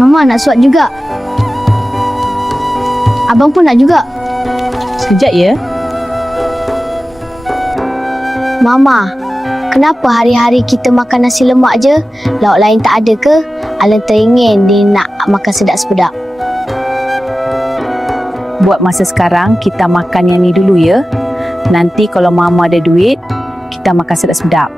Mama nak suap juga. Abang pun nak juga. Sekejap ya. Mama, kenapa hari-hari kita makan nasi lemak je? Lauk lain tak ada ke? Alan teringin dia nak makan sedap-sedap. Buat masa sekarang, kita makan yang ni dulu ya. Nanti kalau Mama ada duit, kita makan sedap-sedap.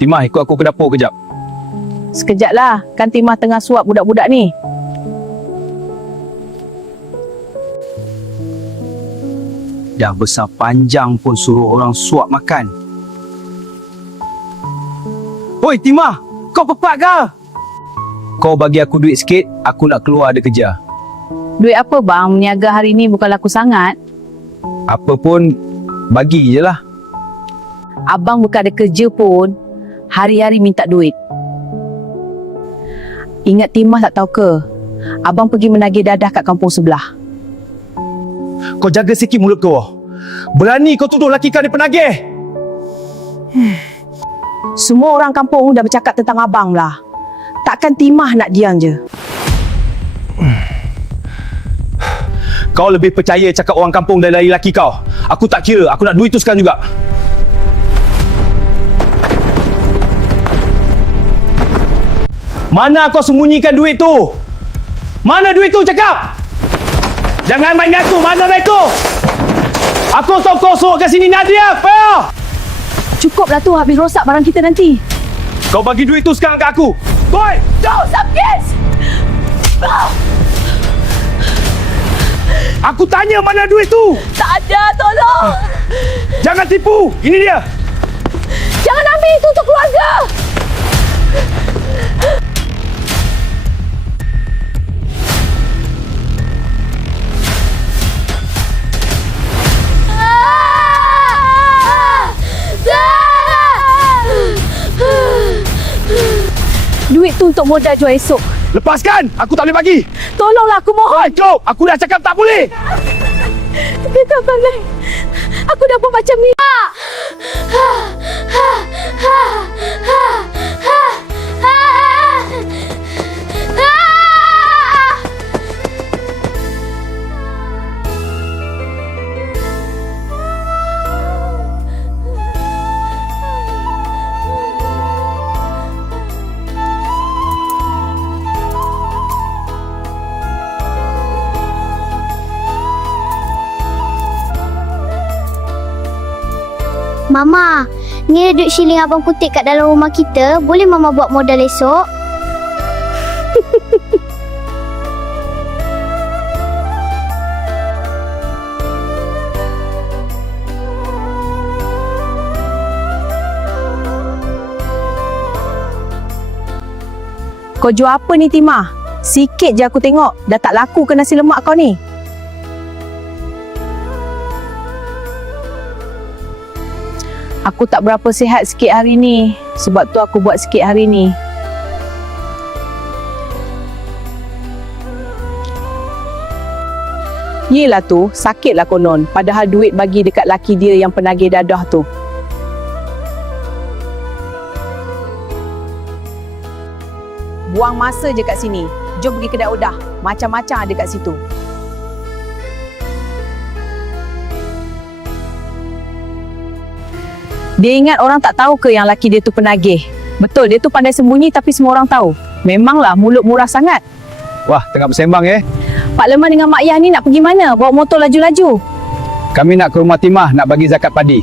Timah, ikut aku ke dapur kejap. Sekejap lah, kan Timah tengah suap budak-budak ni. Dah besar panjang pun suruh orang suap makan. Hoi Timah, kau pepat ke? Kau bagi aku duit sikit, aku nak keluar ada kerja. Duit apa bang? Meniaga hari ni bukan laku sangat. Apa pun, bagi je lah. Abang bukan ada kerja pun, hari-hari minta duit. Ingat Timah tak tahu ke? Abang pergi menagih dadah kat kampung sebelah. Kau jaga sikit mulut kau. Berani kau tuduh laki kau ni penagih. Semua orang kampung dah bercakap tentang abang lah. Takkan Timah nak diam je. Kau lebih percaya cakap orang kampung dari laki kau. Aku tak kira, aku nak duit tu sekarang juga. Mana kau sembunyikan duit tu? Mana duit tu cakap? Jangan main ngaku, mana duit tu? Aku tahu kau suruh kat sini Nadia, apa? Cukuplah tu, habis rosak barang kita nanti. Kau bagi duit tu sekarang kat aku. Boy! Jauh, Sabkis! Aku tanya mana duit tu? Tak ada, tolong! Jangan tipu, ini dia. Jangan ambil itu untuk keluarga! Duit tu untuk modal jual esok. Lepaskan, aku tak boleh bagi. Tolonglah, aku mohon. Cukup, aku dah cakap tak boleh. Dia tak balik. Aku dah buat macam ni. Mama, ni ada duit shilling abang kutip kat dalam rumah kita. Boleh Mama buat modal esok? Kau jual apa ni Timah? Sikit je aku tengok. Dah tak laku ke nasi lemak kau ni? Aku tak berapa sihat sikit hari ni. Sebab tu aku buat sikit hari ni. Yelah tu, sakitlah konon. Padahal duit bagi dekat laki dia yang penagih dadah tu. Buang masa je kat sini. Jom pergi kedai Odah. Macam-macam ada kat situ. Dia ingat orang tak tahu ke yang laki dia tu penagih? Betul, dia tu pandai sembunyi tapi semua orang tahu. Memanglah mulut murah sangat. Wah, tengah bersembang Pak Leman dengan Mak Yah ni nak pergi mana? Bawa motor laju-laju. Kami nak ke rumah Timah nak bagi zakat padi.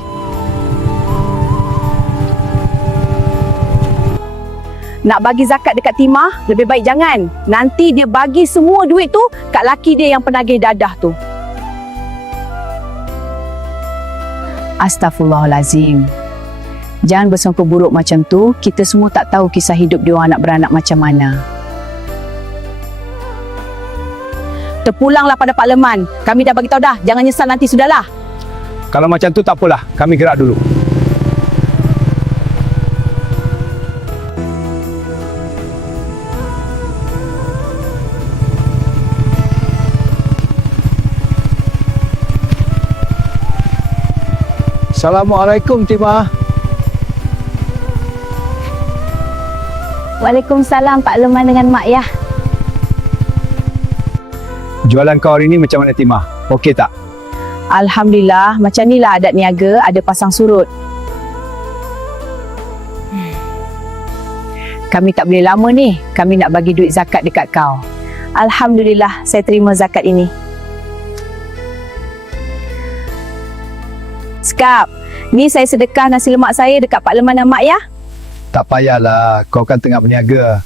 Nak bagi zakat dekat Timah, lebih baik jangan. Nanti dia bagi semua duit tu kat laki dia yang penagih dadah tu. Astaghfirullahalazim. Jangan bersangka buruk macam tu. Kita semua tak tahu kisah hidup dia orang anak beranak macam mana. Terpulanglah pada Pak Leman. Kami dah bagi tahu dah. Jangan nyesal nanti, sudahlah. Kalau macam tu tak apalah, kami gerak dulu. Assalamualaikum, Timah. Waalaikumsalam Pak Leman dengan Mak Yah. Jualan kau hari ni macam mana, Timah? Okey tak? Alhamdulillah, macam ni lah adat niaga, ada pasang surut. Kami tak boleh lama ni, kami nak bagi duit zakat dekat kau. Alhamdulillah, saya terima zakat ini. Sekap, ni saya sedekah nasi lemak saya dekat Pak Leman dan Mak Yah. Tak payahlah, kau kan tengah berniaga.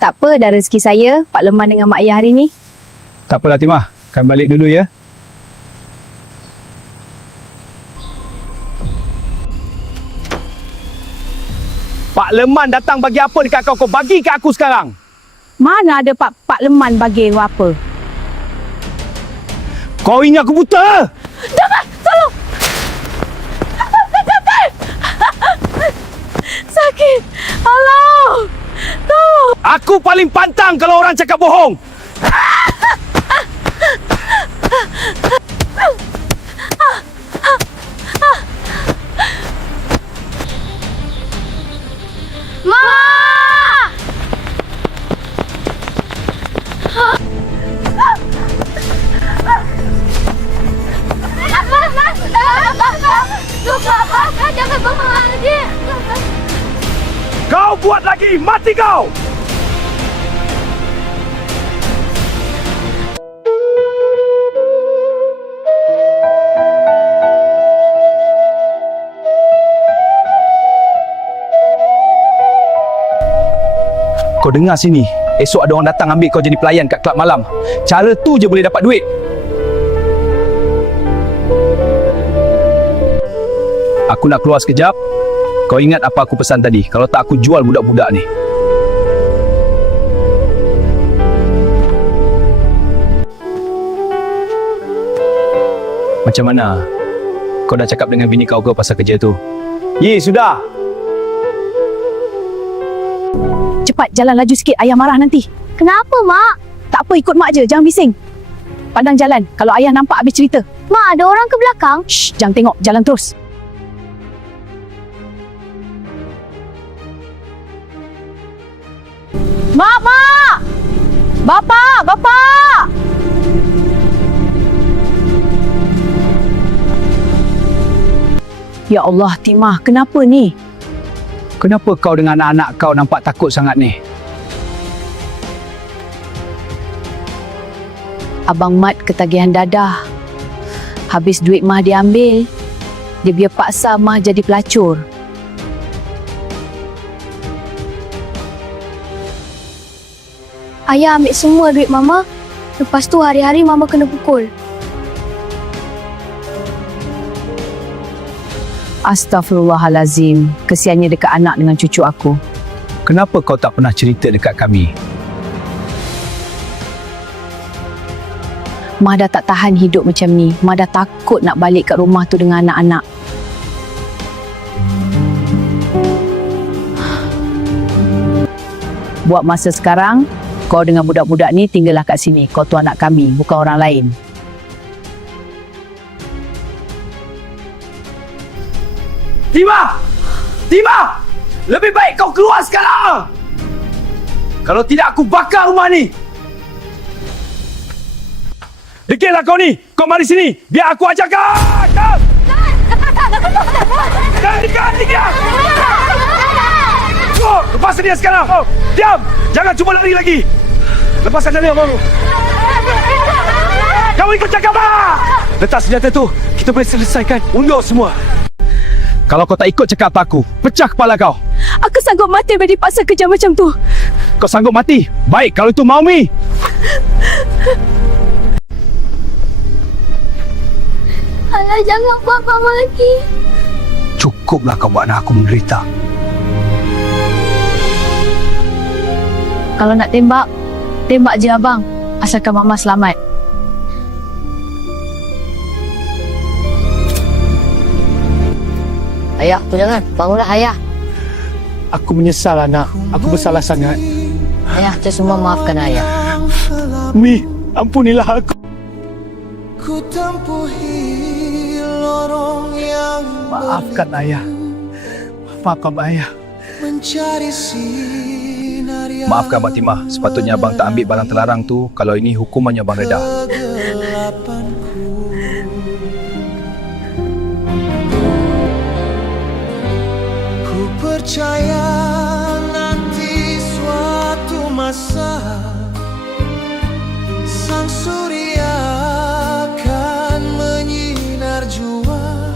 Tak apa, dah rezeki saya, Pak Leman dengan Mak Yah hari ni. Tak apalah, Timah. Kami balik dulu ya. Pak Leman datang bagi apa dekat kau? Kau bagi kat aku sekarang. Mana ada Pak Leman bagi apa? Kau ingat aku buta? Jangan! Tolong! Sakit! Allah! Tolong! Aku paling pantang kalau orang cakap bohong. Mak! Jangan bohong dia. Kau buat lagi, mati kau! Kau dengar sini, esok ada orang datang ambil kau jadi pelayan kat klub malam. Cara tu je boleh dapat duit. Aku nak keluar sekejap. Kau ingat apa aku pesan tadi? Kalau tak, aku jual budak-budak ni. Macam mana? Kau dah cakap dengan bini kau ke pasal kerja tu? Ye, sudah. Cepat, jalan laju sikit, ayah marah nanti. Kenapa, Mak? Tak apa, ikut mak je, jangan bising. Pandang jalan, kalau ayah nampak habis cerita. Mak, ada orang ke belakang? Shh, jangan tengok, jalan terus. Mak! Bapak! Ya Allah, Timah, kenapa ni? Kenapa kau dengan anak-anak kau nampak takut sangat ni? Abang Mat ketagihan dadah. Habis duit Mah diambil. Dia biar paksa Mah jadi pelacur. Ayah ambil semua duit Mama. Lepas tu hari-hari Mama kena pukul. Astaghfirullahalazim. Kesiannya dekat anak dengan cucu aku. Kenapa kau tak pernah cerita dekat kami? Mah dah tak tahan hidup macam ni. Mah dah takut nak balik kat rumah tu dengan anak-anak. Buat masa sekarang, kau dengan budak-budak ni tinggallah kat sini. Kau tu anak kami, bukan orang lain. Timah! Lebih baik kau keluar sekarang! Kalau tidak, aku bakar rumah ni! Dekatlah kau ni! Kau mari sini! Biar aku ajar kau! Dekat! Oh, lepaskan dia sekarang! Oh, diam! Jangan cuba lari lagi! Lepaskan dia! Kau ikut cakap lah! Letak senjata tu! Kita boleh selesaikan undur semua! Kalau kau tak ikut cakap aku, pecah kepala kau! Aku sanggup mati bila dipaksa kerja macam tu. Kau sanggup mati? Baik, kalau itu mau Mi! Alah, jangan buat Mama lagi. Cukuplah kau buat anak aku menderita. Kalau nak tembak, tembak je abang. Asalkan Mama selamat. Ayah, tu jangan. Bangunlah ayah. Aku menyesal anak. Aku bersalah sangat. Ayah, kita semua maafkan ayah. Mi, ampunilah aku. Ku tempuhi lorong yang Maafkan ayah. Maafkan ayah. mencari sinar yang Maafkan Abang Timah, sepatutnya abang tak ambil barang terlarang tu. Kalau ini hukumannya abang reda. kegelapanku. Ku percaya nanti suatu masa sang surya akan menyinar jua,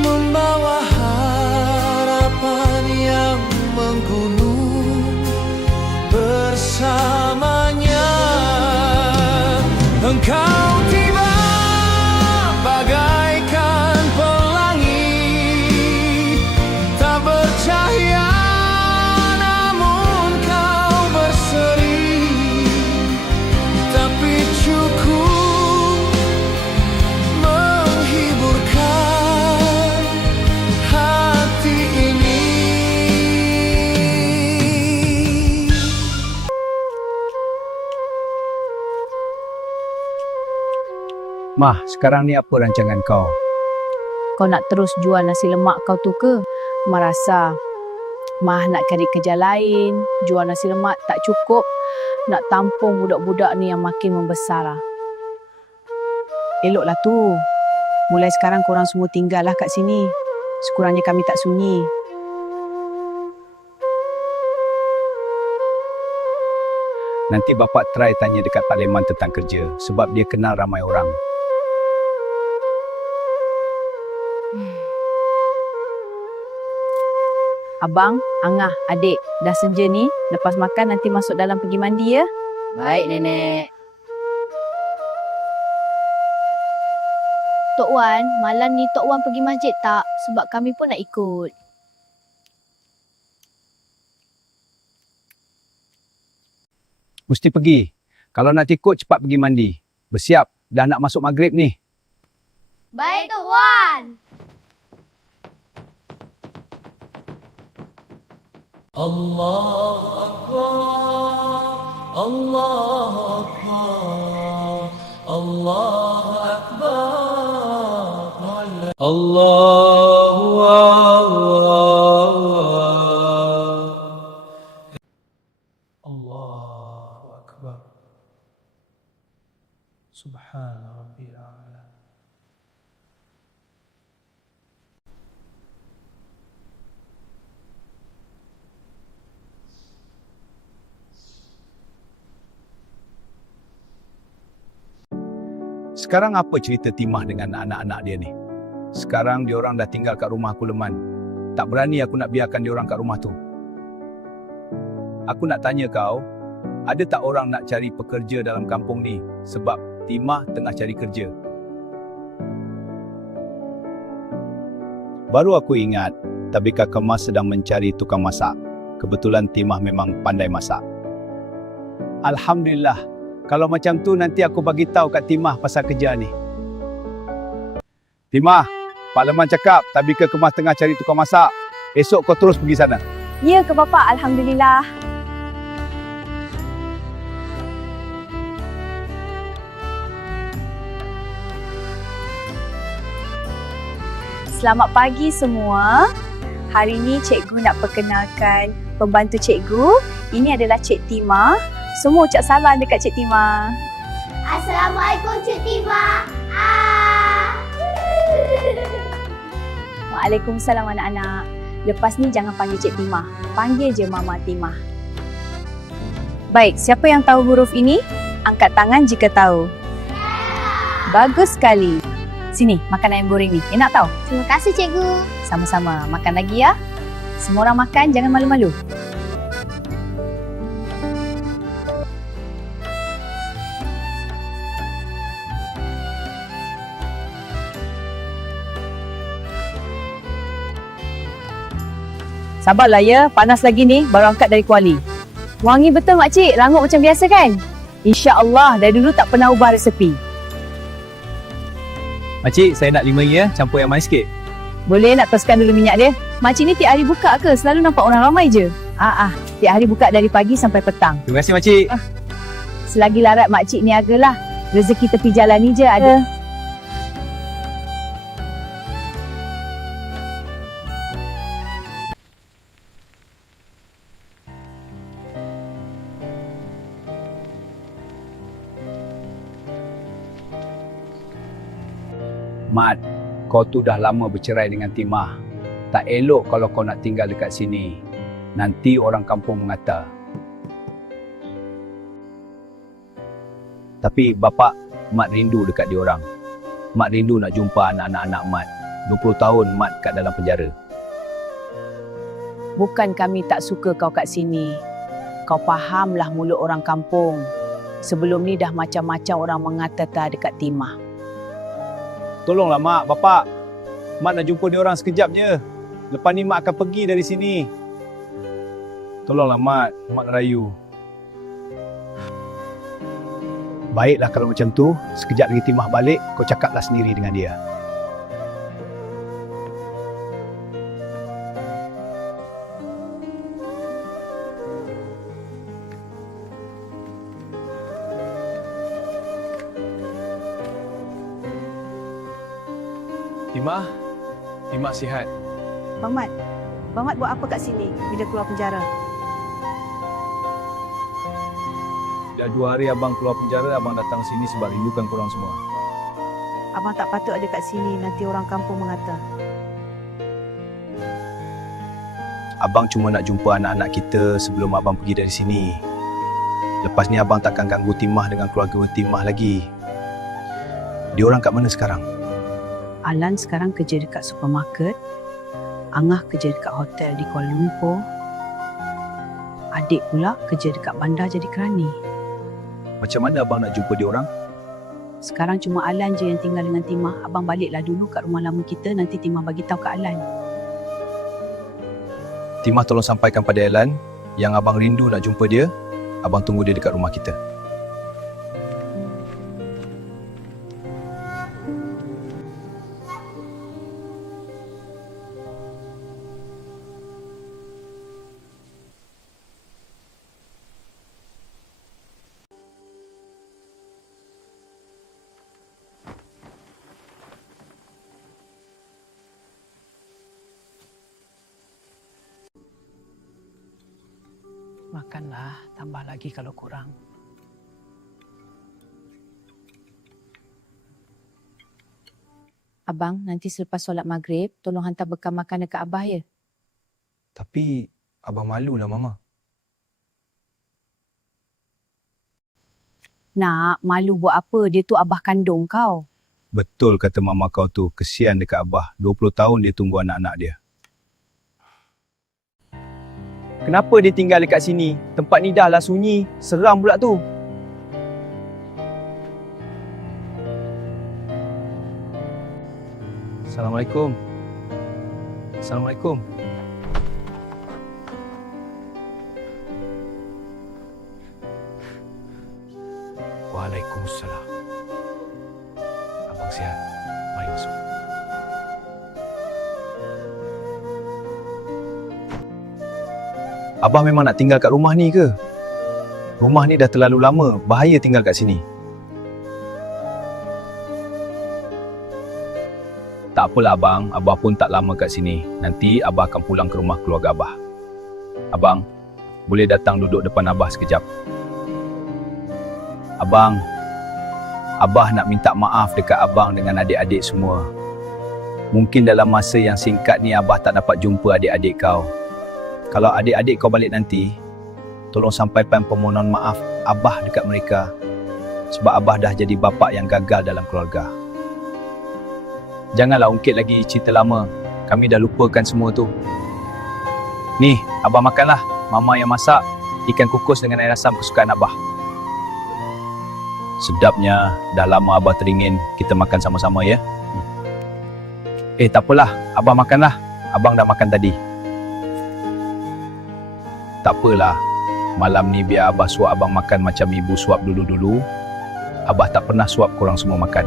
membawa harapan yang menggunung bersamanya. Engkau tiba bagaikan pelangi, tak bercahaya namun kau berseri, tapi cukup menghiburkan hati ini. Mah, sekarang ni apa rancangan kau? Kau nak terus jual nasi lemak kau tu ke? Mah rasa Mah nak cari kerja lain. Jual nasi lemak tak cukup. Nak tampung budak-budak ni yang makin membesar lah. Eloklah tu. Mulai sekarang korang semua tinggallah kat sini. Sekurangnya kami tak sunyi. Nanti bapak try tanya dekat Pak Leman tentang kerja sebab dia kenal ramai orang. Abang, Angah, adik, dah senja ni. Lepas makan nanti masuk dalam pergi mandi ya. Baik, Nenek. Tok Wan, malam ni Tok Wan pergi masjid tak? Sebab kami pun nak ikut. Mesti pergi. Kalau nak ikut, cepat pergi mandi. Bersiap, dah nak masuk maghrib ni. Baik Tok Wan. Allah Akbar, Allah Akbar, Allah Akbar, Allahu Akbar, Allahu Akbar, Subhana Rabbil A'la. Sekarang apa cerita Timah dengan anak-anak dia ni? Sekarang diorang dah tinggal kat rumah aku Leman. Tak berani aku nak biarkan diorang kat rumah tu. Aku nak tanya kau, ada tak orang nak cari pekerja dalam kampung ni? Sebab Timah tengah cari kerja. Baru aku ingat, Tabika Kemas sedang mencari tukang masak. Kebetulan Timah memang pandai masak. Alhamdulillah. Kalau macam tu nanti aku bagi tahu kat Timah pasal kerja ni. Timah, Pak Leman cakap Tabika Kemas tengah cari tukang masak. Esok kau terus pergi sana. Ya ke Bapa? Alhamdulillah. Selamat pagi semua. Hari ini cikgu nak perkenalkan pembantu cikgu. Ini adalah Cik Timah. Semua ucap salam dekat Cik Timah. Assalamualaikum Cik Timah. Waalaikumsalam anak-anak. Lepas ni jangan panggil Cik Timah. Panggil je Mama Timah. Baik, siapa yang tahu huruf ini? Angkat tangan jika tahu. Bagus sekali. Sini, makan ayam goreng ni. Enak tau? Terima kasih Cikgu. Sama-sama. Makan lagi ya. Semua orang makan, jangan malu-malu. Sabarlah ya, panas lagi ni, baru angkat dari kuali. Wangi betul makcik, rangup macam biasa kan? InsyaAllah, dari dulu tak pernah ubah resepi. Makcik, saya nak RM5 ya, campur yang manis sikit. Boleh nak toskan dulu minyak dia? Makcik ni tiap hari buka ke? Selalu nampak orang ramai je. Tiap hari buka dari pagi sampai petang. Terima kasih makcik. Selagi larat makcik niaga lah. Rezeki tepi jalan ni je ada. Mat, kau tu dah lama bercerai dengan Timah. Tak elok kalau kau nak tinggal dekat sini. Nanti orang kampung mengata. Tapi bapak, Mat rindu dekat diorang. Mat rindu nak jumpa anak-anak Mat. 20 tahun Mat kat dalam penjara. Bukan kami tak suka kau kat sini. Kau fahamlah mulut orang kampung. Sebelum ni dah macam-macam orang mengata dekat Timah. Tolonglah mak, bapak. Mat nak jumpa diorang sekejap je. Lepas ni Mat akan pergi dari sini. Tolonglah Mat, Mat rayu. Baiklah kalau macam tu, sekejap lagi Timah balik, kau cakaplah sendiri dengan dia. Timah sihat. Bang Mat buat apa kat sini bila keluar penjara? Dah 2 hari abang keluar penjara, abang datang sini sebab rindukan korang semua. Abang tak patut ada kat sini, nanti orang kampung mengata. Abang cuma nak jumpa anak-anak kita sebelum abang pergi dari sini. Lepas ni abang takkan ganggu Timah dengan keluarga Timah lagi. Diorang kat mana sekarang? Alan sekarang kerja dekat supermarket. Angah kerja dekat hotel di Kuala Lumpur. Adik pula kerja dekat bandar jadi kerani. Macam mana abang nak jumpa diorang? Sekarang cuma Alan je yang tinggal dengan Timah. Abang baliklah dulu kat rumah lama kita, nanti Timah bagi tahu kat Alan. Timah tolong sampaikan pada Alan yang abang rindu nak jumpa dia. Abang tunggu dia dekat rumah kita. Makanlah, tambah lagi kalau kurang. Abang, nanti selepas solat maghrib, tolong hantar bekal makan dekat Abah ya. Tapi abang malulah mama. Nak, malu buat apa? Dia tu Abah kandung kau. Betul kata mama kau tu, kesian dekat abah. 20 tahun dia tunggu anak-anak dia. Kenapa dia tinggal dekat sini? Tempat ni dah lah sunyi. Seram pula tu. Assalamualaikum. Assalamualaikum. Waalaikumsalam. Abang sihat. Mari masuk. Abah memang nak tinggal kat rumah ni ke? Rumah ni dah terlalu lama. Bahaya tinggal kat sini. Tak apalah abang. Abah pun tak lama kat sini. Nanti abah akan pulang ke rumah keluarga abah. Abang, boleh datang duduk depan abah sekejap? Abang, abah nak minta maaf dekat abang dengan adik-adik semua. Mungkin dalam masa yang singkat ni abah tak dapat jumpa adik-adik kau. Kalau adik-adik kau balik nanti, tolong sampaikan permohonan maaf abah dekat mereka. Sebab abah dah jadi bapa yang gagal dalam keluarga. Janganlah ungkit lagi cerita lama. Kami dah lupakan semua tu. Ni, abah makanlah. Mama yang masak ikan kukus dengan air asam kesukaan abah. Sedapnya, dah lama abah teringin. Kita makan sama-sama ya. Tak apalah, abah makanlah. Abang dah makan tadi. Tak apalah, malam ni biar abah suap abang makan macam ibu suap dulu-dulu. Abah tak pernah suap korang semua makan.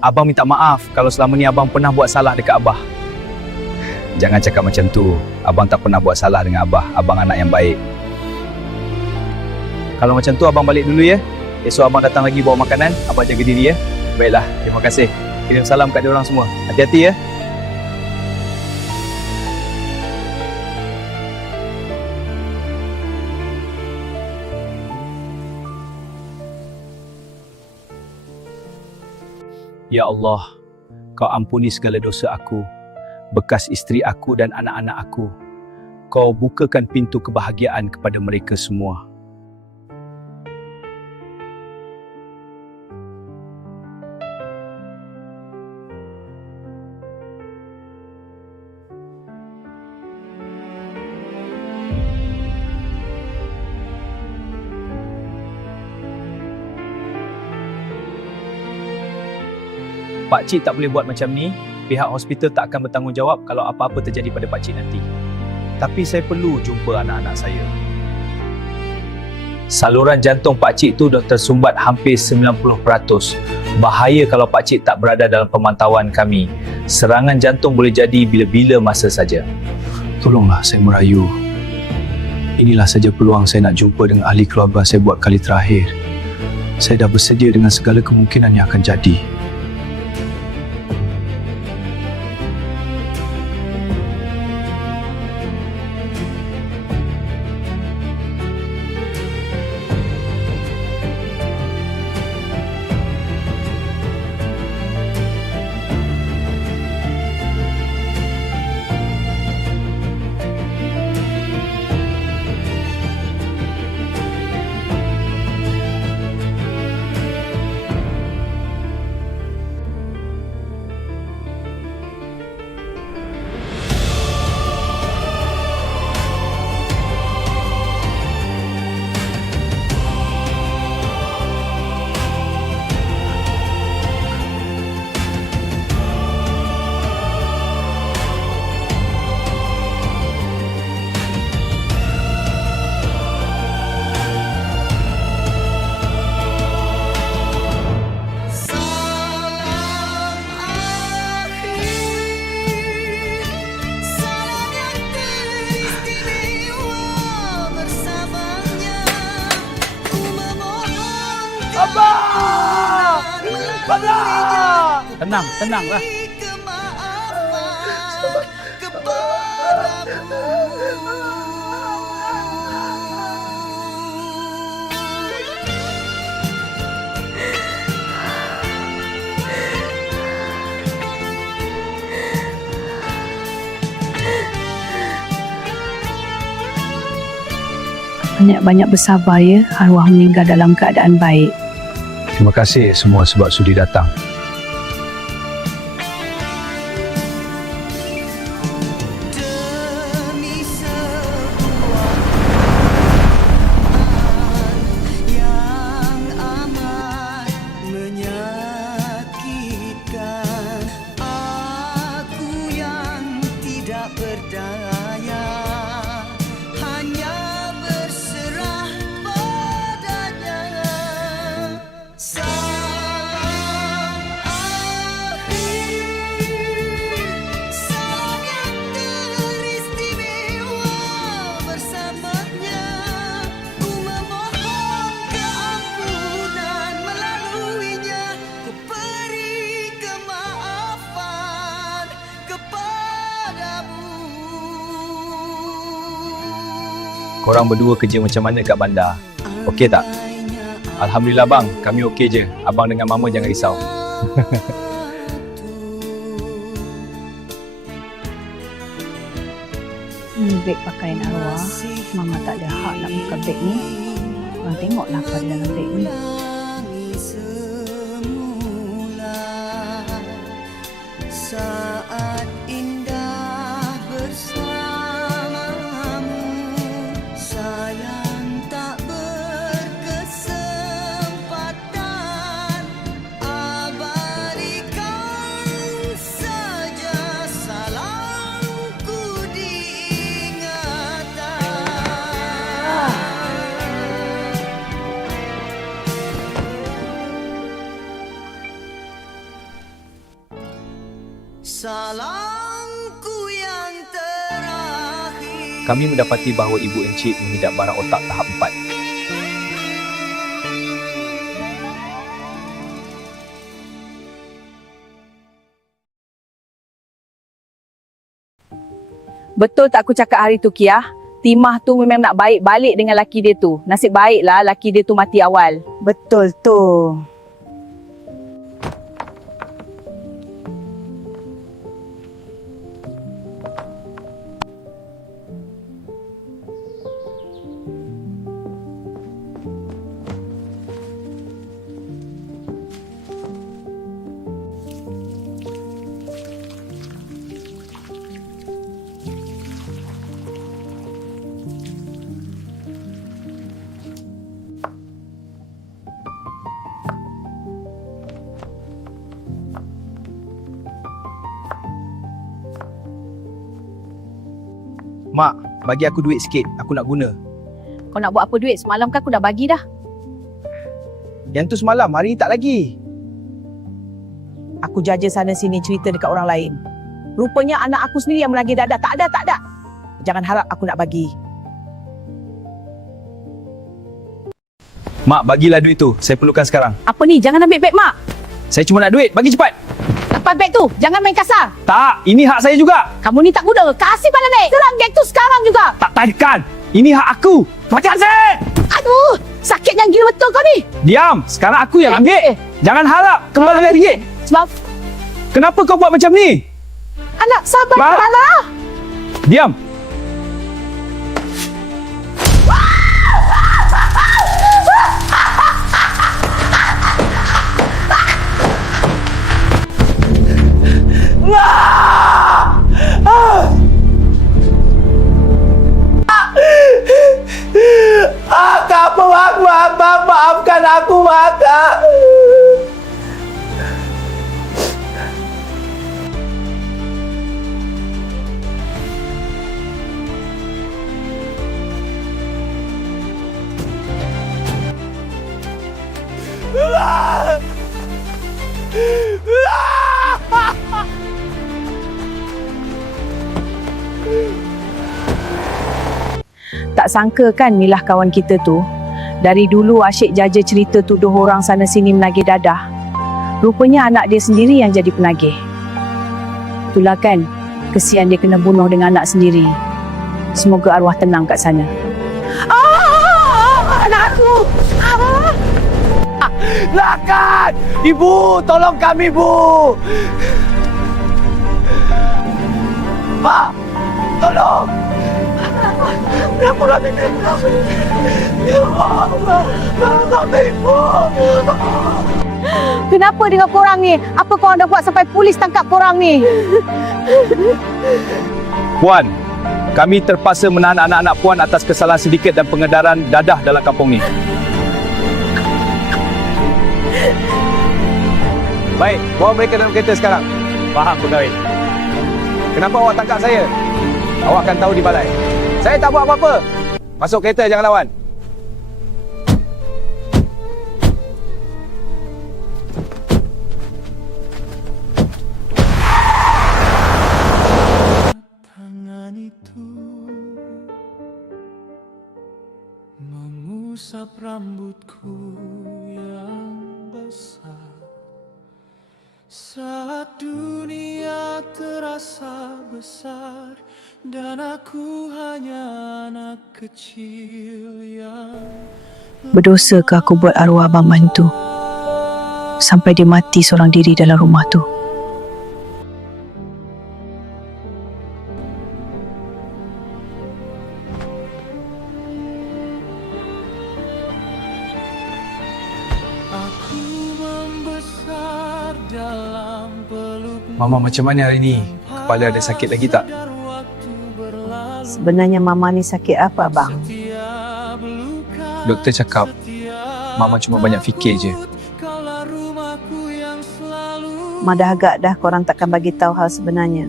Abang minta maaf kalau selama ni abang pernah buat salah dekat Abah. Jangan cakap macam tu. Abang tak pernah buat salah dengan Abah. Abang anak yang baik. Kalau macam tu abang balik dulu ya. Esok abang datang lagi bawa makanan. Abang jaga diri ya. Baiklah, terima kasih. Kirim salam kat diorang semua. Hati-hati ya. Ya Allah, Kau ampuni segala dosa aku, bekas isteri aku dan anak-anak aku. Kau bukakan pintu kebahagiaan kepada mereka semua. Pakcik tak boleh buat macam ni. Pihak hospital tak akan bertanggungjawab kalau apa-apa terjadi pada pakcik nanti. Tapi saya perlu jumpa anak-anak saya. Saluran jantung pakcik tu dah tersumbat hampir 90%. Bahaya kalau pakcik tak berada dalam pemantauan kami. Serangan jantung boleh jadi bila-bila masa saja. Tolonglah saya merayu. Inilah saja peluang saya nak jumpa dengan ahli keluarga saya buat kali terakhir. Saya dah bersedia dengan segala kemungkinan yang akan jadi. Tenanglah. Banyak-banyak bersabar ya, arwah meninggal dalam keadaan baik. Terima kasih semua sebab sudi datang. Korang berdua kerja macam mana kat bandar? Okey tak? Alhamdulillah bang, kami okey je. Abang dengan mama jangan risau. Ini beg pakaian arwah. Mama tak ada hak nak buka beg ni. Abang tengoklah apa ada dalam beg ni. Saat indah bersamamu, sayang tak berkesempatan. Abadikan saja salamku diingatan. kami mendapati bahawa Ibu Encik mengidap barang otak tahap 4. Betul tak aku cakap hari tu, Kia? Timah tu memang nak baik balik dengan laki dia tu. Nasib baiklah laki dia tu mati awal. Betul tu. Mak, bagi aku duit sikit, aku nak guna. Kau nak buat apa duit? Semalam kan aku dah bagi dah. Yang tu semalam, hari ni tak lagi. Aku jaja sana sini cerita dekat orang lain. Rupanya anak aku sendiri yang menagih dadah. Tak ada. Jangan harap aku nak bagi. Mak, bagilah duit tu. Saya perlukan sekarang. Apa ni? Jangan ambil beg mak. Saya cuma nak duit. Bagi cepat. Lepas beg tu. Jangan main kasar. Tak, ini hak saya juga. Kamu ni tak guna. Kasih bala naik. Serang geng tu sekarang juga. Tak tarikan. Ini hak aku. Macam saya. Aduh. Sakitnya gila betul kau ni. Diam. Sekarang aku yang ambil. Jangan harap kembali lagi. Sebab Kenapa kau buat macam ni? anak sabar Mak. bala. Diam. Maafkan aku, Maka. Tak sangka kan Milah kawan kita tu. Dari dulu asyik jaja cerita tuduh orang sana sini menagih dadah. Rupanya anak dia sendiri yang jadi penagih. Itulah kan, kesian dia kena bunuh dengan anak sendiri. Semoga arwah tenang kat sana. Anak aku! Lakan! Ibu, tolong kami, Bu! Pak, tolong! Kenapa kami Ya Allah, tolong Ibu! Kenapa dengan korang ni? Apa korang dah buat sampai polis tangkap korang ni? Puan, kami terpaksa menahan anak-anak Puan atas kesalahan sedikit dan pengedaran dadah dalam kampung ni. Baik, bawa mereka dalam kereta sekarang. Faham, pegawai. Kenapa awak tangkap saya? Awak akan tahu di balai. Saya tak buat apa-apa. Masuk kereta, jangan lawan. Tangan itu mengusap rambutku yang basah saat dunia terasa besar dan aku hanya anak kecil yang Berdosakah aku buat arwah abang mantu sampai dia mati seorang diri dalam rumah tu? aku membesar dalam pelukmu. Mama macam mana hari ni? Kepala ada sakit lagi tak? Sebenarnya Mama ni sakit apa, bang? Doktor cakap Mama cuma banyak fikir je. Mak dah agak dah korang takkan bagi tahu hal sebenarnya.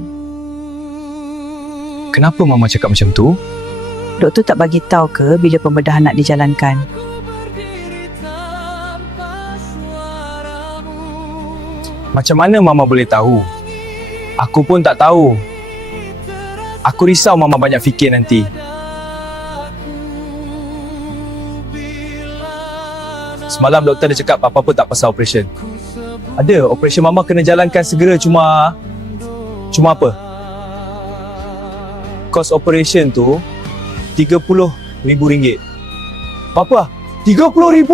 Kenapa Mama cakap macam tu? Doktor tak bagi tahu ke bila pembedahan nak dijalankan? Macam mana Mama boleh tahu? Aku pun tak tahu. Aku risau Mama banyak fikir nanti. Semalam doktor dia cakap apa-apa tak pasal operation. Ada, operation mama kena jalankan segera cuma apa? Kos operation tu RM30,000. Apa? RM30,000?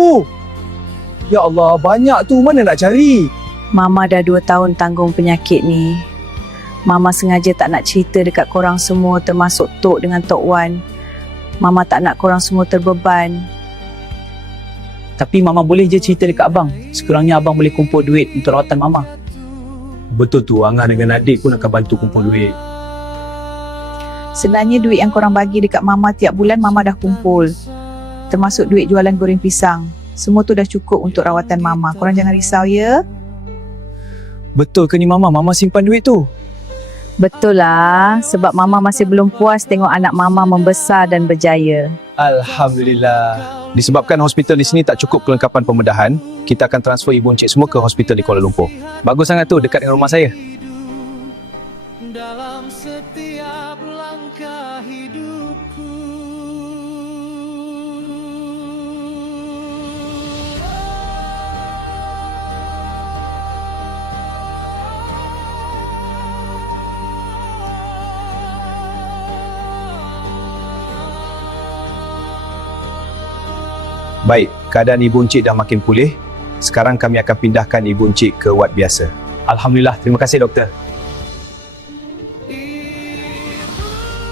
Ya Allah, banyak tu, mana nak cari? Mama dah 2 tahun tanggung penyakit ni. Mama sengaja tak nak cerita dekat korang semua, termasuk Tok dengan Tok Wan. Mama tak nak korang semua terbeban. Tapi Mama boleh je cerita dekat abang. Sekurangnya abang boleh kumpul duit untuk rawatan Mama. Betul tu, Angah dengan adik pun akan bantu kumpul duit. Sebenarnya duit yang korang bagi dekat Mama tiap bulan Mama dah kumpul. Termasuk duit jualan goreng pisang. Semua tu dah cukup untuk rawatan Mama. Korang jangan risau ya. Betul ke ni Mama? Mama simpan duit tu? Betul lah. Sebab Mama masih belum puas tengok anak Mama membesar dan berjaya. Alhamdulillah. Disebabkan hospital di sini tak cukup kelengkapan pembedahan, kita akan transfer ibu encik semua ke hospital di Kuala Lumpur. Bagus sangat tu, dekat dengan rumah saya. dalam setiap langkah hidupku. Baik, keadaan ibu encik dah makin pulih. Sekarang kami akan pindahkan ibu encik ke ward biasa. Alhamdulillah, terima kasih doktor.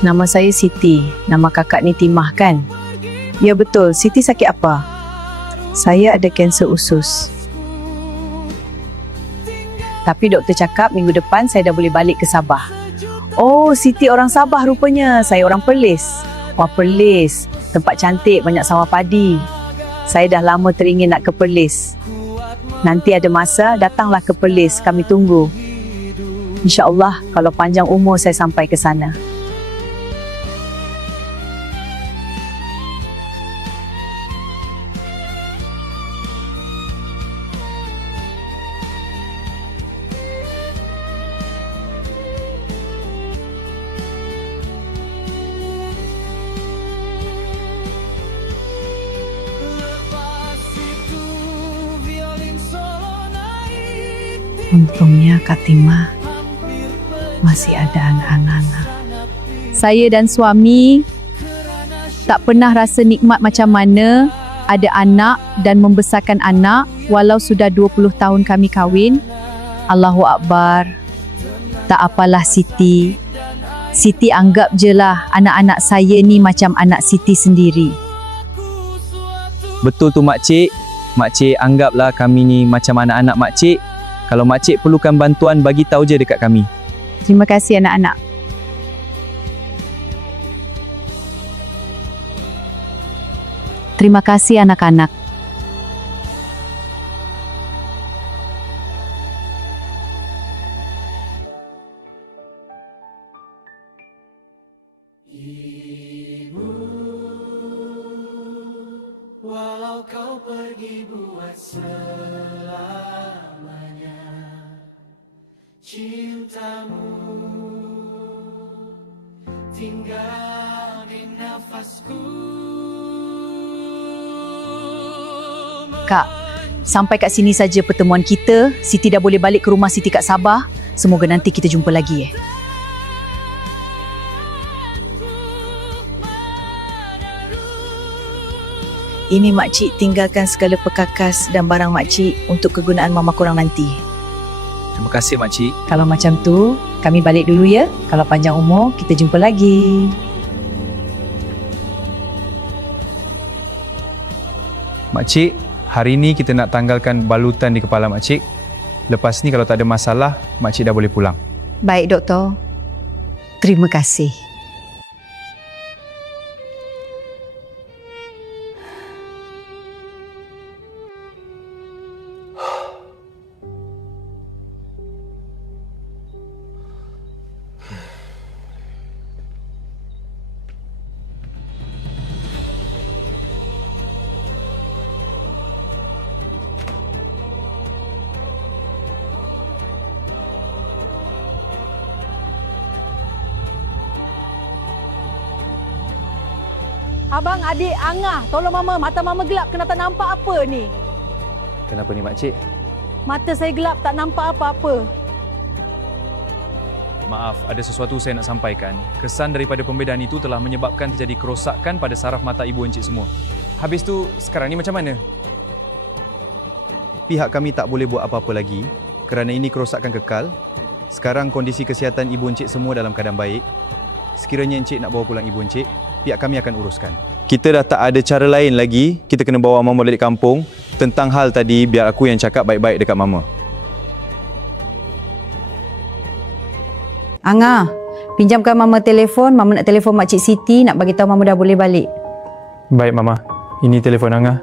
Nama saya Siti. Nama kakak ni Timah kan? Ya betul. Siti sakit apa? Saya ada kanser usus. Tapi doktor cakap minggu depan saya dah boleh balik ke Sabah. Oh, Siti orang Sabah rupanya. Saya orang Perlis. Wah, Perlis. Tempat cantik, banyak sawah padi. Saya dah lama teringin nak ke Perlis. Nanti ada masa, datanglah ke Perlis. Kami tunggu. InsyaAllah, kalau panjang umur saya sampai ke sana. Untungnya Kak Timah masih ada anak-anak. Saya dan suami tak pernah rasa nikmat macam mana ada anak dan membesarkan anak walau sudah 20 tahun kami kahwin. Allahu Akbar. Tak apalah Siti. Siti anggap je lah anak-anak saya ni macam anak Siti sendiri. Betul tu makcik. Makcik anggaplah kami ni macam anak-anak makcik. Kalau makcik perlukan bantuan, bagi tahu je dekat kami. Terima kasih anak-anak. Terima kasih anak-anak. Walau kau pergi buat cintamu tinggal di nafasku. Kak, sampai kat sini saja pertemuan kita. Siti dah boleh balik ke rumah Siti kat Sabah. Semoga nanti kita jumpa lagi. Ini makcik tinggalkan segala perkakas dan barang makcik untuk kegunaan mama korang nanti. Terima kasih makcik. Kalau macam tu, kami balik dulu ya. Kalau panjang umur, kita jumpa lagi. Makcik, hari ni kita nak tanggalkan balutan di kepala makcik. Lepas ni kalau tak ada masalah, makcik dah boleh pulang. Baik, Doktor. Terima kasih. Abang, adik, Angah, tolong mama. Mata mama gelap, kena tak nampak apa ni? Kenapa ni makcik? Mata saya gelap tak nampak apa-apa. Maaf, ada sesuatu saya nak sampaikan. Kesan daripada pembedaan itu telah menyebabkan terjadi kerosakan pada saraf mata ibu encik semua. Habis tu, sekarang ni macam mana? Pihak kami tak boleh buat apa-apa lagi kerana ini kerosakan kekal. Sekarang kondisi kesihatan ibu encik semua dalam keadaan baik. Sekiranya encik nak bawa pulang ibu encik, pihak kami akan uruskan. Kita dah tak ada cara lain lagi. Kita kena bawa Mama balik kampung. Tentang hal tadi, biar aku yang cakap baik-baik dekat Mama. Angah, pinjamkan Mama telefon. Mama nak telefon Makcik Siti nak bagi tahu Mama dah boleh balik. Baik, Mama. Ini telefon Angah.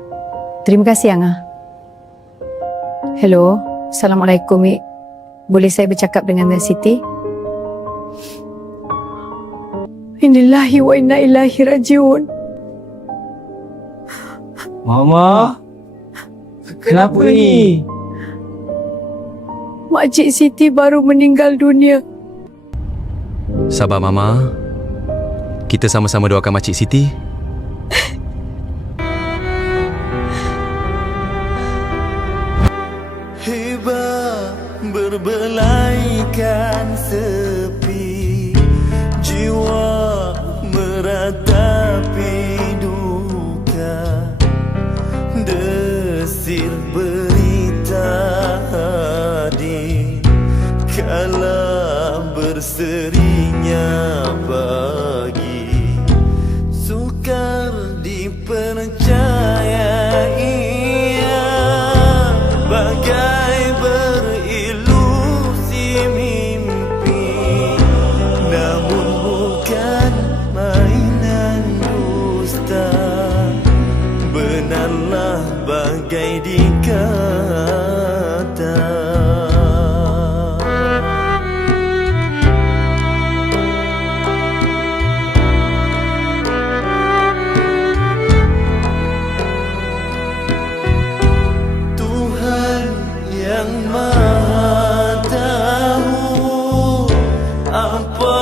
Terima kasih, Angah. Hello, Assalamualaikum, Mik. Boleh saya bercakap dengan Siti? Inillahi wa inna ilaihi rajiun. Mama, kenapa ni? Makcik Siti baru meninggal dunia. Sabar Mama. Kita sama-sama doakan Makcik Siti. Hibah berbelaikan sepi, jiwa meratapi duka, desir berita hadir kala berserinya pagi, sukar dipercayai bagai berilusi mimpi, namun bukan mainan dusta, benarlah bagai dikata. Tuhan yang Maha tahu apa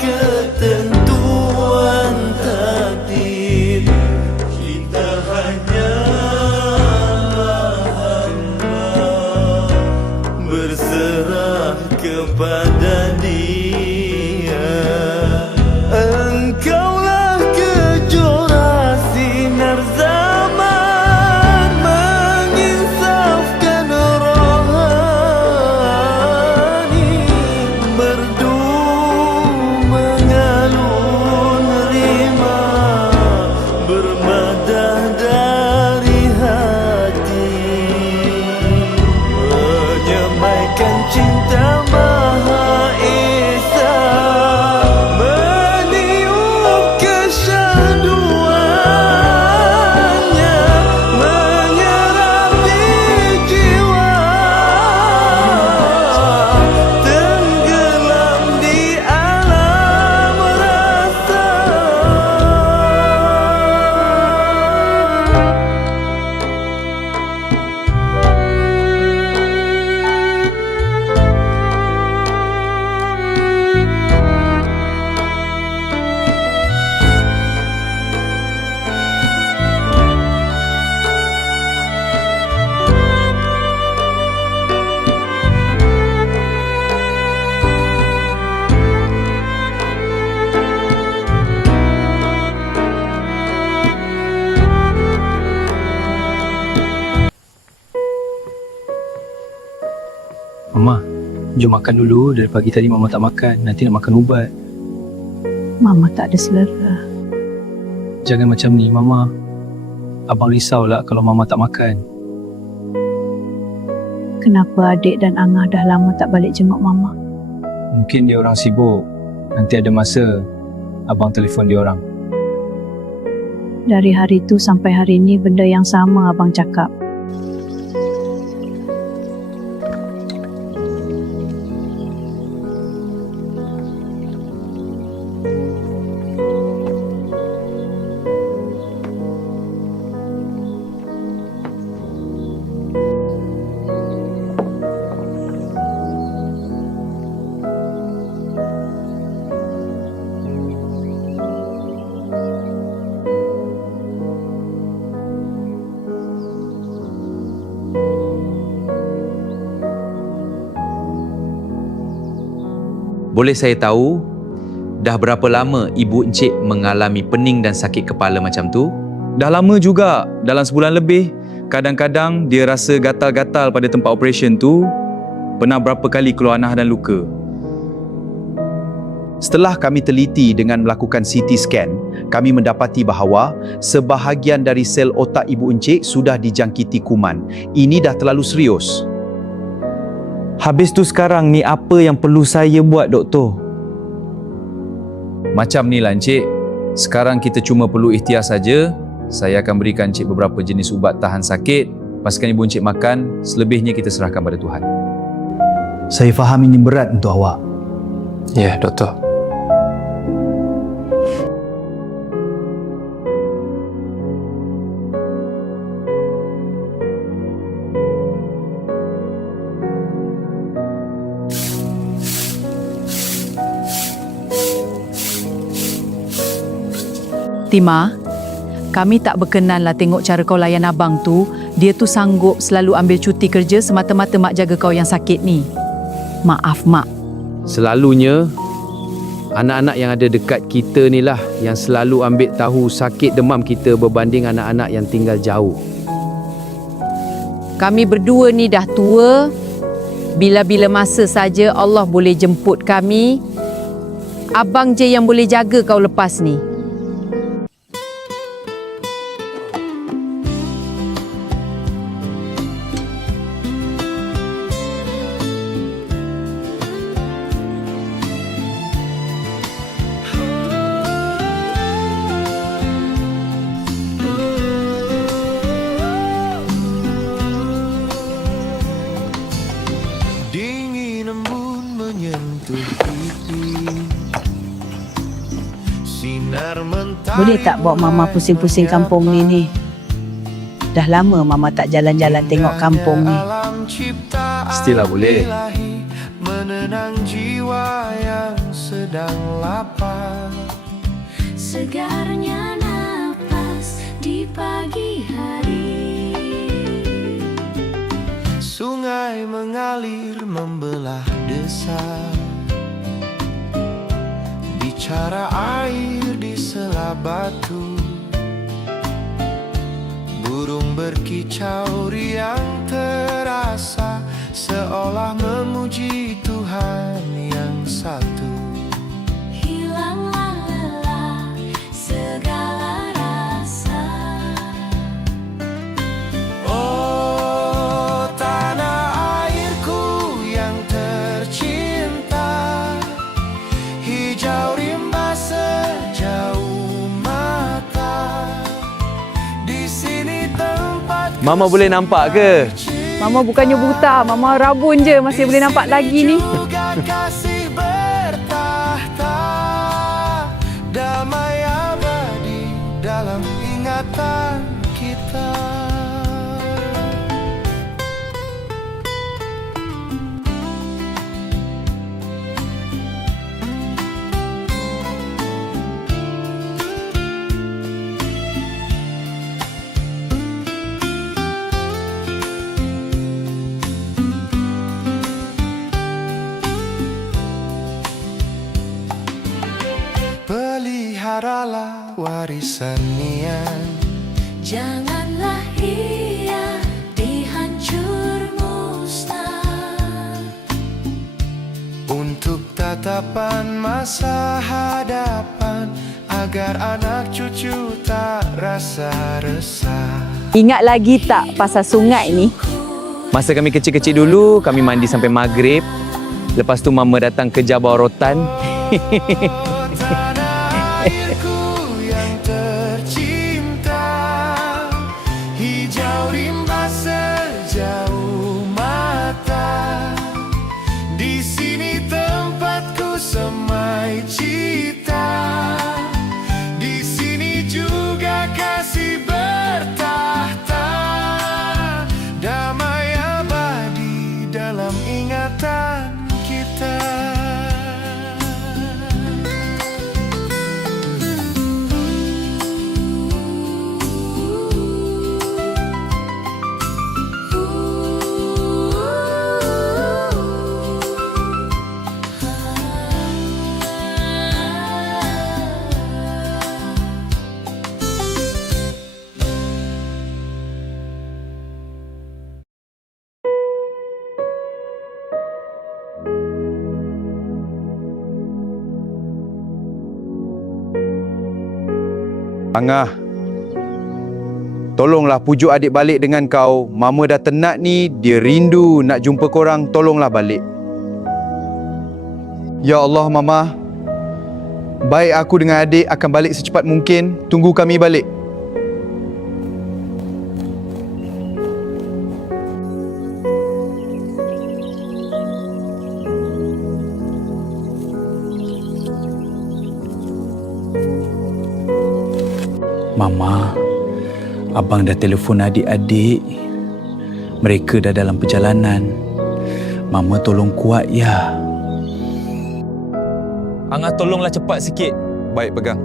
ketentuan takdir, kita hanyalah hamba berserah kepada Dia. Engkaulah kejora sinar zaman, menginsafkan rohani, merdu mengalun rima, bermadah dari hati, menyamaikan cinta Maha Esa, meniup kesyahduannya, menyerapi jiwa, tenggelam di alam rasa. Mama, jom makan dulu. Dari pagi tadi Mama tak makan. Nanti nak makan ubat. Mama tak ada selera. Jangan macam ni, Mama. Abang risaulah kalau Mama tak makan. Kenapa adik dan Angah dah lama tak balik jenguk Mama? Mungkin dia orang sibuk. Nanti ada masa Abang telefon dia orang. Dari hari tu sampai hari ni benda yang sama Abang cakap. Boleh saya tahu dah berapa lama ibu encik mengalami pening dan sakit kepala macam tu? Dah lama juga, dalam sebulan lebih. Kadang-kadang dia rasa gatal-gatal pada tempat operation tu. Pernah berapa kali keluar nanah dan luka. Setelah kami teliti dengan melakukan CT scan, kami mendapati bahawa sebahagian dari sel otak ibu encik sudah dijangkiti kuman. Ini dah terlalu serius. Habis tu sekarang ni apa yang perlu saya buat, doktor? Macam ni lah encik. Sekarang kita cuma perlu ikhtiar saja. Saya akan berikan encik beberapa jenis ubat tahan sakit. Pastikan ibu encik makan. Selebihnya kita serahkan pada Tuhan. Saya faham ini berat untuk awak. Ya, doktor. Tima, kami tak berkenan lah tengok cara kau layan abang tu. Dia tu sanggup selalu ambil cuti kerja semata-mata mak jaga kau yang sakit ni. Maaf, Mak. Selalunya, anak-anak yang ada dekat kita ni lah yang selalu ambil tahu sakit demam kita berbanding anak-anak yang tinggal jauh. Kami berdua ni dah tua. Bila-bila masa saja Allah boleh jemput kami. Abang je yang boleh jaga kau lepas ni. Dingin embun menyentuh pipi, sinar mentari. Boleh tak bawa Mama pusing-pusing kampung ni? Dah lama Mama tak jalan-jalan tengok kampung ni. Mestilah boleh. Menenang jiwa yang sedang lapar. Segarnya napas di pagi hari. Sungai mengalir membelah desa. Bicara air di sela batu. Burung berkicau riang terasa, seolah memuji Tuhan yang satu. Hilanglah lelah segala rasa. Oh, tanah airku yang tercinta, hijau rimba sejauh mata. Di sini tempat Mama boleh nampak ke? Mama bukannya buta, Mama rabun je masih boleh nampak lagi ni. juga kasih bertahta, damai abadi dalam ingatan kita. Peliharalah warisan nian, Janganlah ia dihancur musnah. untuk tatapan masa hadapan, agar anak cucu tak rasa resah. Ingat lagi tak pasal sungai ni? Masa kami kecil-kecil dulu, kami mandi sampai maghrib. Lepas tu Mama datang kerja bawa rotan. Tanah airku yang tercinta, hijau rimba sejauh mata. Di sini tempatku semai cita, di sini juga kasih bertahta, damai abadi dalam ingatan kita. Angah, tolonglah pujuk adik balik dengan kau. Mama dah tenat ni, dia rindu nak jumpa korang. Tolonglah balik. Ya Allah, Mama. Baik aku dengan adik akan balik secepat mungkin. Tunggu kami balik. Mama, abang dah telefon adik-adik. Mereka dah dalam perjalanan. Mama tolong kuat ya. Angah, tolonglah cepat sikit. Baik, pegang.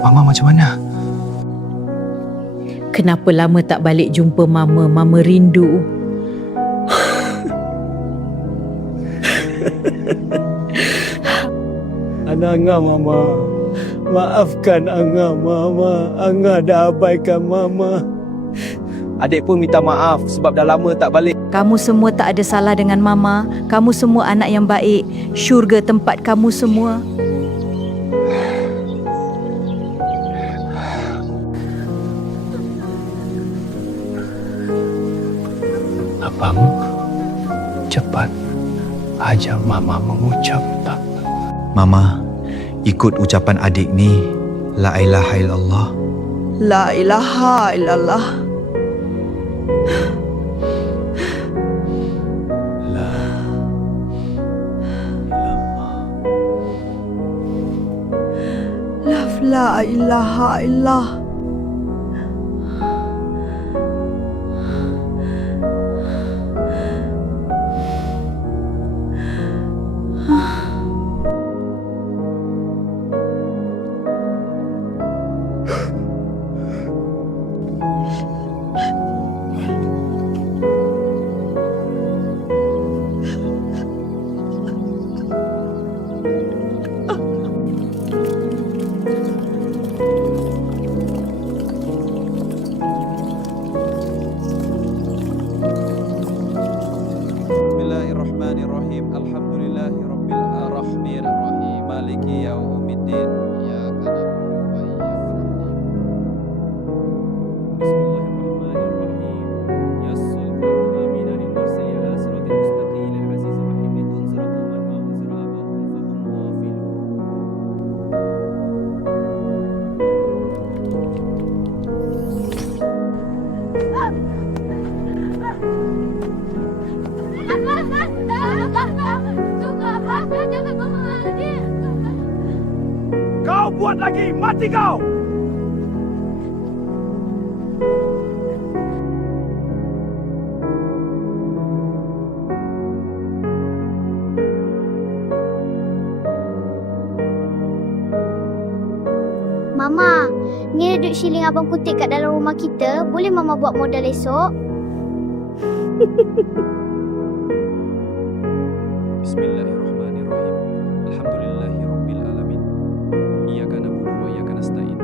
Mama macam mana? Kenapa lama tak balik jumpa Mama? Mama rindu. Angah, Mama. Maafkan Angah, Mama. Angah dah abaikan Mama. Adik pun minta maaf sebab dah lama tak balik. Kamu semua tak ada salah dengan Mama. Kamu semua anak yang baik. Syurga tempat kamu semua. Abang, cepat ajar Mama mengucap tak. Mama, ikut ucapan adik ni. La ilaha illallah. La ilaha illallah. La ilaha illallah. Bismillahirrahmanirrahim. Alhamdulillahirabbil arrahmanir rahim. Maliki yaumiddin. Iyyaka na'budu wa iyyaka nasta'in. Bismillahirrahmanirrahim. Yassal qulub amina lil mursali ala siratil mustaqim lil azizir rahim litunzira qauman ma unzira abahum fahum ghafilun. Kau buat lagi, mati kau! Mama, ni ada duit shilling abang kutip kat dalam rumah kita. Boleh Mama buat modal esok? Bismillahirrahmanirrahim. Alhamdulillahirabbil alamin. Iyyaka na'budu wa iyyaka nasta'in.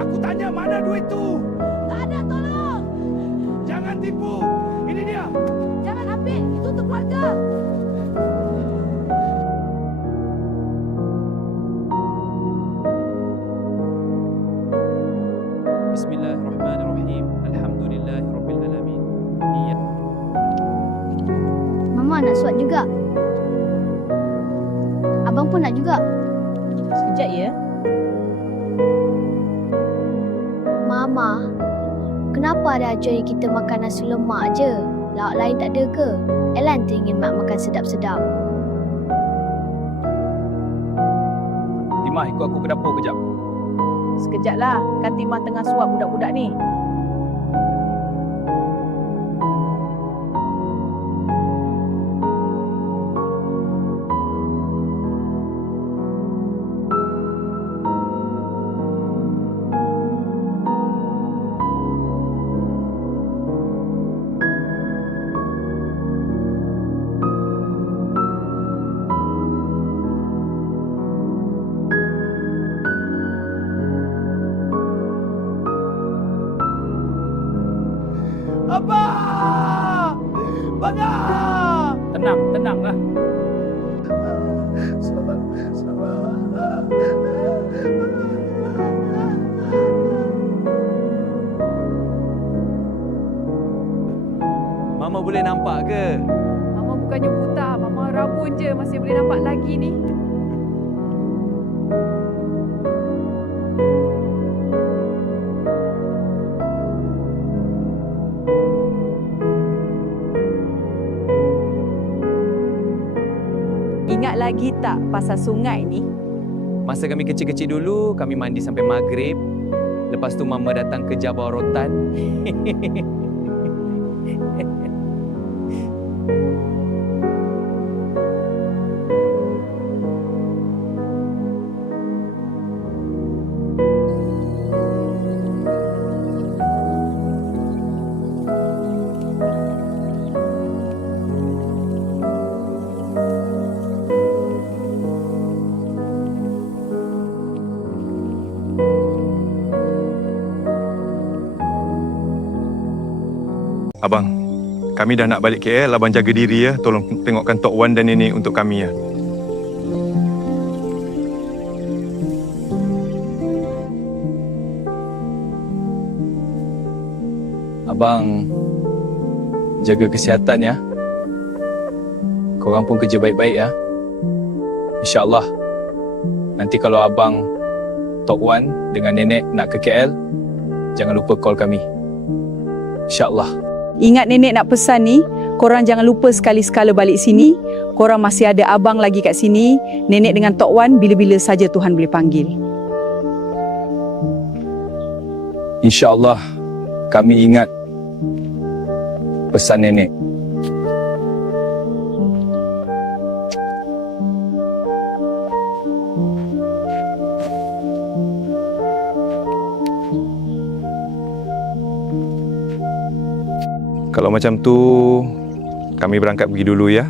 Aku tanya mana duit tu? Tak ada, tolong! Jangan tipu! Ini dia! Jangan ambil! Itu untuk keluarga! Bismillahirrahmanirrahim. Alhamdulillahirabbil alamin. Iya. Mama nak suap juga. Abang pun nak juga. Sekejap ya. Mama, kenapa ada ajar kita makan nasi lemak je? Lauk lain tak ada ke? Elan teringin mak makan sedap-sedap. Timah, ikut aku ke dapur kejap. Sekejap lah. Kan Timah tengah suap budak-budak ni. Abang! Tenanglah. Mama boleh nampak ke? Mama bukannya buta, Mama rabun je masih boleh nampak lagi ni. Ingat lagi tak pasal sungai ni? Masa kami kecil-kecil dulu, kami mandi sampai maghrib. Lepas tu Mama datang kerja bawa rotan. Abang, kami dah nak balik KL. Abang jaga diri ya. Tolong tengokkan Tok Wan dan Nenek untuk kami ya. Abang jaga kesihatan ya. Korang pun kerja baik-baik ya. InsyaAllah nanti kalau abang, Tok Wan dengan Nenek nak ke KL, jangan lupa call kami. InsyaAllah. Ingat nenek nak pesan ni, korang jangan lupa sekali-sekala balik sini. Korang masih ada abang lagi kat sini. Nenek dengan Tok Wan bila-bila saja Tuhan boleh panggil. InsyaAllah kami ingat pesan Nenek. Kalau macam tu, kami berangkat pergi dulu ya.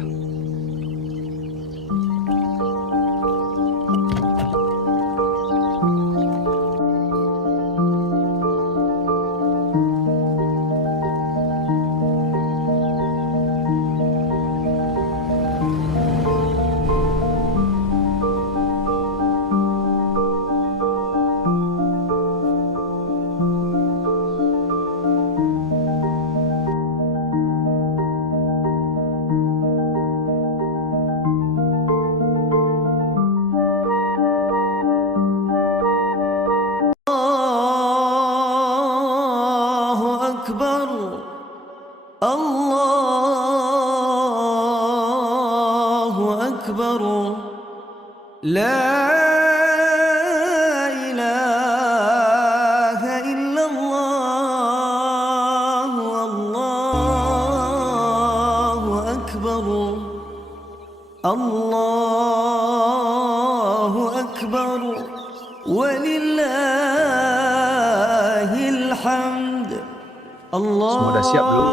Semua dah siap belum?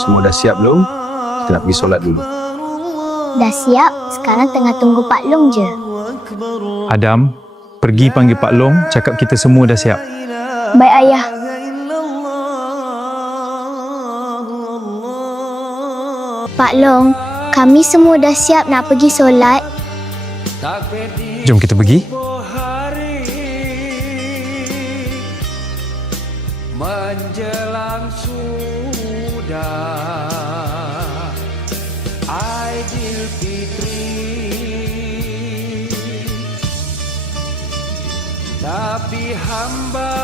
Semua dah siap belum? Kita nak pergi solat dulu. Dah siap, sekarang tengah tunggu Pak Long je. Adam, pergi panggil Pak Long, cakap kita semua dah siap. Baik ayah. Pak Long, kami semua dah siap nak pergi solat. Jom kita pergi. Menjelang sudah Aidilfitri, tapi hamba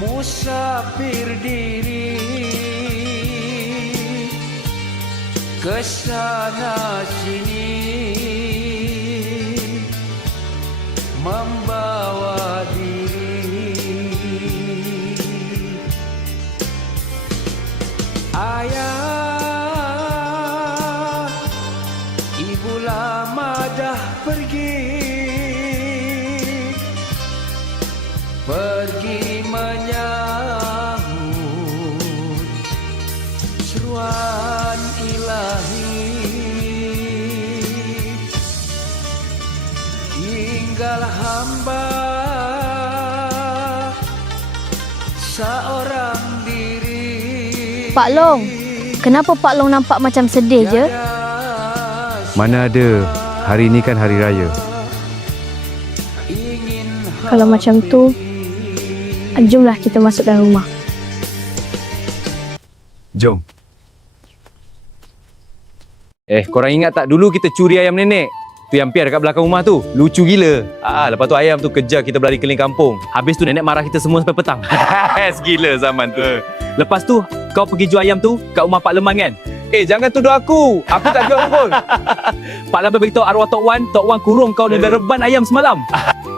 musafir diri kesana sini membawa diri. Ayah, ibu lama dah pergi menyahut seruan ilahi. Tinggal hamba seorang diri. Pak Long, kenapa Pak Long nampak macam sedih je? Mana ada, hari ini kan hari raya. Kalau macam tu, jomlah kita masuk dalam rumah. Jom. Korang ingat tak dulu kita curi ayam nenek? Tu yang piar dekat belakang rumah tu. Lucu gila. Lepas tu ayam tu kejar kita berlari keliling kampung. Habis tu nenek marah kita semua sampai petang. Gila zaman tu. Lepas tu kau pergi jual ayam tu kat rumah Pak Leman kan? Jangan tuduh aku. Aku tak jual pun. Pak Leman beritahu arwah Tok Wan kurung kau dalam reban ayam semalam.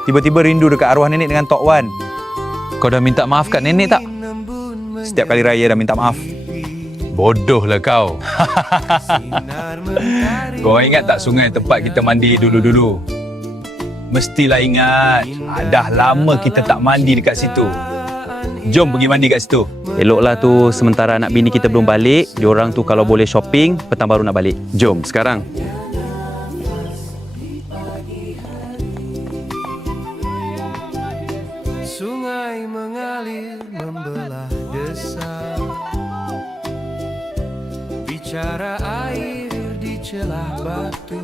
Tiba-tiba rindu dekat arwah nenek dengan Tok Wan. Kau dah minta maaf kat nenek tak? Setiap kali raya dah minta maaf. Bodoh lah kau. Kau ingat tak sungai tempat kita mandi dulu-dulu? Mestilah ingat. Dah lama kita tak mandi dekat situ. Jom pergi mandi kat situ. Eloklah tu sementara anak bini kita belum balik. Diorang tu kalau boleh shopping, petang baru nak balik. Jom sekarang. Sungai mengalir membelah desa, bicara air di celah batu,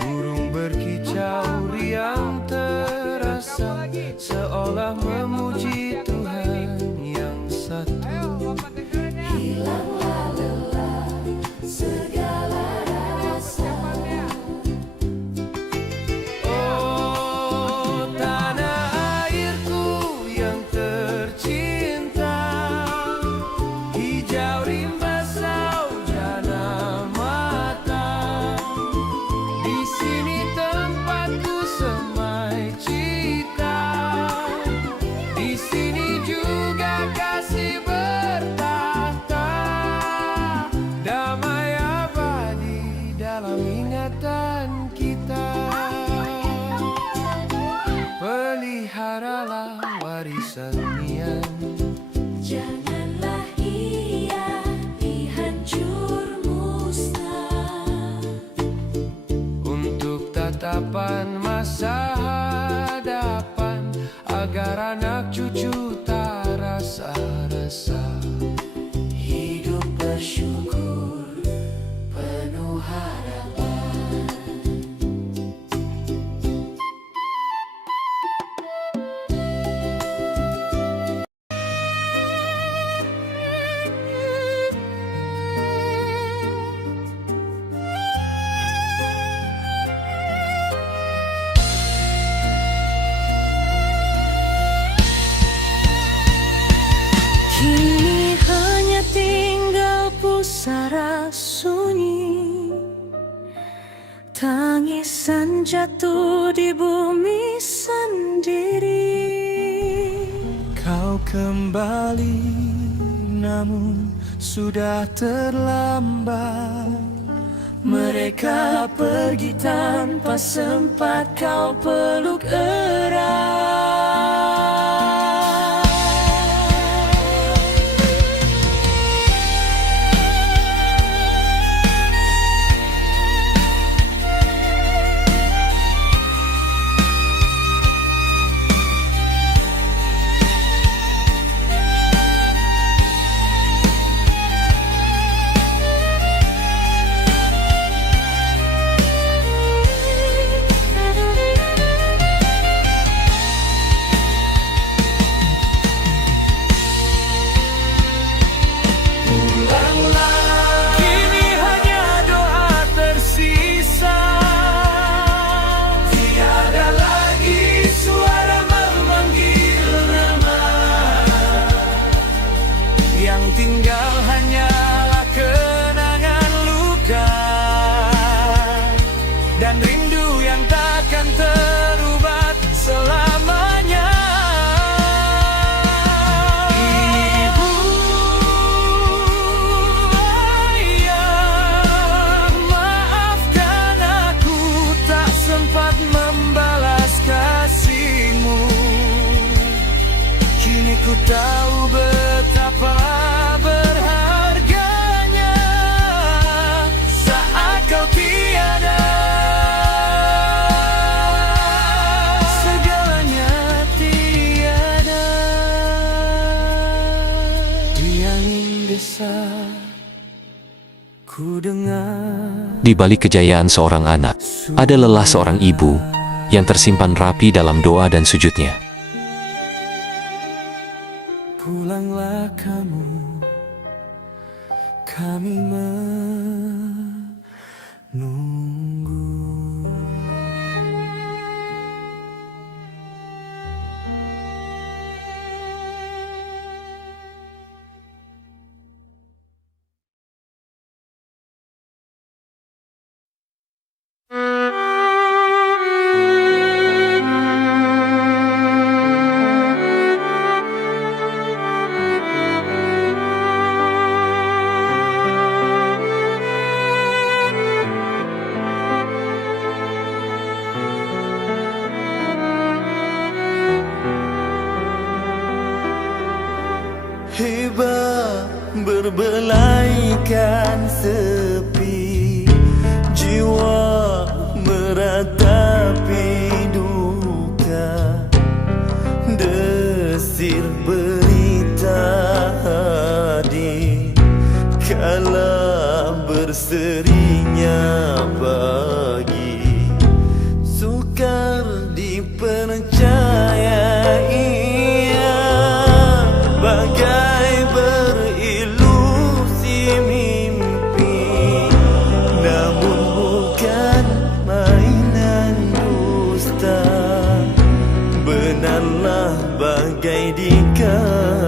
burung berkicau riang terasa, seolah memuji Tuhan yang satu. Hilanglah lelah segala rasa. Oh, tanah airku yang tercinta, hijau rimba saujana mata. Di sini tempatku semai cita, di sini juga kasih bertahta. Damai abadi dalam ingatan kita. Peliharalah warisan nian, Janganlah ia dihancur musnah. untuk tatapan masa hadapan, agar anak cucu tak rasa resah. Hidup bersyukur penuh harapan. Kini hanya tinggal pusara sunyi, tangisan jatuh di bumi sendiri. Kau kembali namun sudah terlambat. Mereka pergi tanpa sempat kau peluk erat. Kini hanya doa tersisa, tiada lagi suara memanggil nama. Yang tinggal hanyalah kenangan luka dan rindu yang takkan terubat selamanya. Ibu, ayah, maafkan aku tak sempat membalas kasihmu. Kini ku tahu betapa berharganya saat kau tiada. Segalanya tiada. Ku dengar Di balik kejayaan seorang anak, ada lelah seorang ibu yang tersimpan rapi dalam doa dan sujudnya. pulanglah kamu, kami menunggu. Hibah berbelaikan sepi, jiwa meratapi duka, desir berita hadir kala berserinya pagi, sukar dipercayai bagai berilusi mimpi, namun bukan mainan dusta, benarlah bagai dikata.